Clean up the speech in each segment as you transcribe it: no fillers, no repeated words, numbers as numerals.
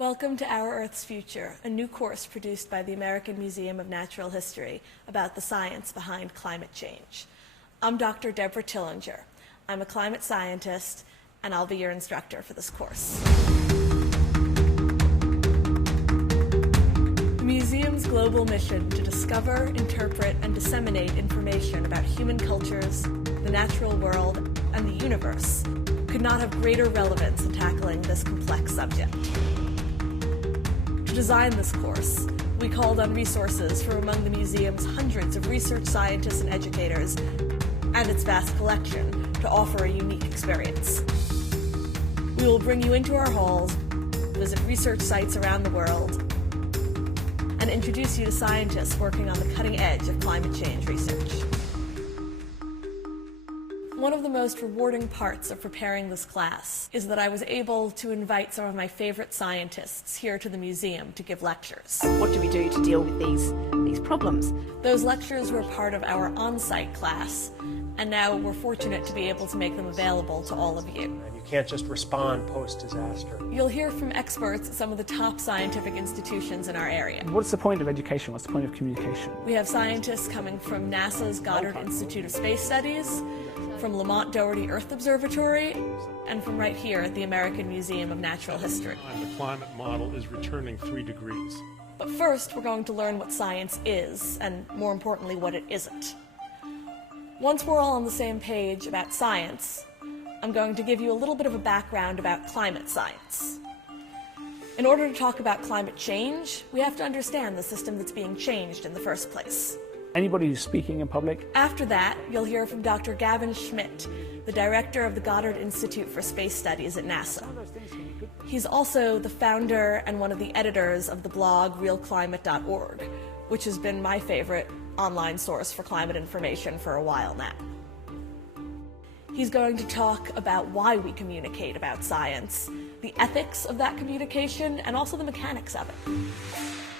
Welcome to Our Earth's Future, a new course produced by the American Museum of Natural History about the science behind climate change. I'm Dr. Deborah Tillinger. I'm a climate scientist, and I'll be your instructor for this course. The museum's global mission to discover, interpret, and disseminate information about human cultures, the natural world, and the universe could not have greater relevance in tackling this complex subject. To design this course, we called on resources from among the museum's hundreds of research scientists and educators and its vast collection to offer a unique experience. We will bring you into our halls, visit research sites around the world, and introduce you to scientists working on the cutting edge of climate change research. One of the most rewarding parts of preparing this class is that I was able to invite some of my favorite scientists here to the museum to give lectures. What do we do to deal with these problems? Those lectures were part of our on-site class, and now we're fortunate to be able to make them available to all of you. And you can't just respond post-disaster. You'll hear from experts at some of the top scientific institutions in our area. What's the point of education? What's the point of communication? We have scientists coming from NASA's Goddard Institute of Space Studies, from Lamont Doherty Earth Observatory, and from right here at the American Museum of Natural History. The climate model is returning 3 degrees. But first, we're going to learn what science is, and more importantly, what it isn't. Once we're all on the same page about science, I'm going to give you a little bit of a background about climate science. In order to talk about climate change, we have to understand the system that's being changed in the first place. Anybody who's speaking in public. After that, you'll hear from Dr. Gavin Schmidt, the director of the Goddard Institute for Space Studies at NASA. He's also the founder and one of the editors of the blog realclimate.org, which has been my favorite online source for climate information for a while now. He's going to talk about why we communicate about science, the ethics of that communication, and also the mechanics of it.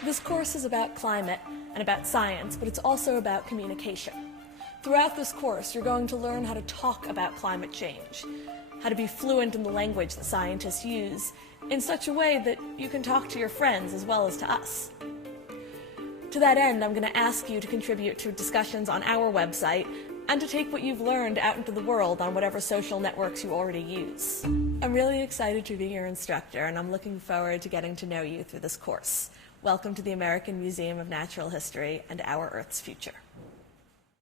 This course is about climate and about science, but it's also about communication. Throughout this course, you're going to learn how to talk about climate change, how to be fluent in the language that scientists use in such a way that you can talk to your friends as well as to us. To that end, I'm going to ask you to contribute to discussions on our website and to take what you've learned out into the world on whatever social networks you already use. I'm really excited to be your instructor, and I'm looking forward to getting to know you through this course. Welcome to the American Museum of Natural History and Our Earth's Future.